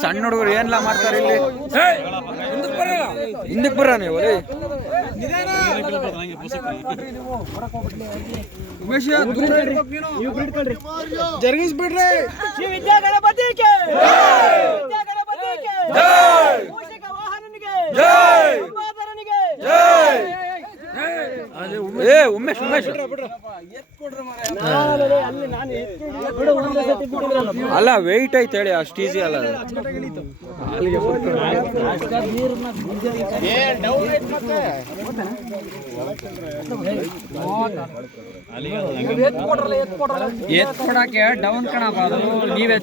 ಸಣ್ಣ ಹುಡುಗರು ಏನ್ಲ ಮಾಡ್ತಾರೆ ಇಲ್ಲಿ ಹಿಂದಕ್ಕೆ ಬರ್ರ ನೀವು ಜರುಗಿಸ್ಬಿಡ್ರಿ. ಶ್ರೀ ವಿದ್ಯಾ ಗಣಪತಿಗೆ ಮೂಷಿಕ ವಾಹನನಿಗೆ ಉಪಾಧರನಿಗೆ ಉಮೇಶ್ ಉಮೇಶ್ ಅಲ್ಲ ವೆಯ್ಟ್ ಐತೆ ಹೇಳಿ ಅಷ್ಟು ಈಸಿ ಅಲ್ಲ ಎತ್ ಕೊಡಕ್ಕೆ ಡೌನ್ ಕಣ ನೀವೇ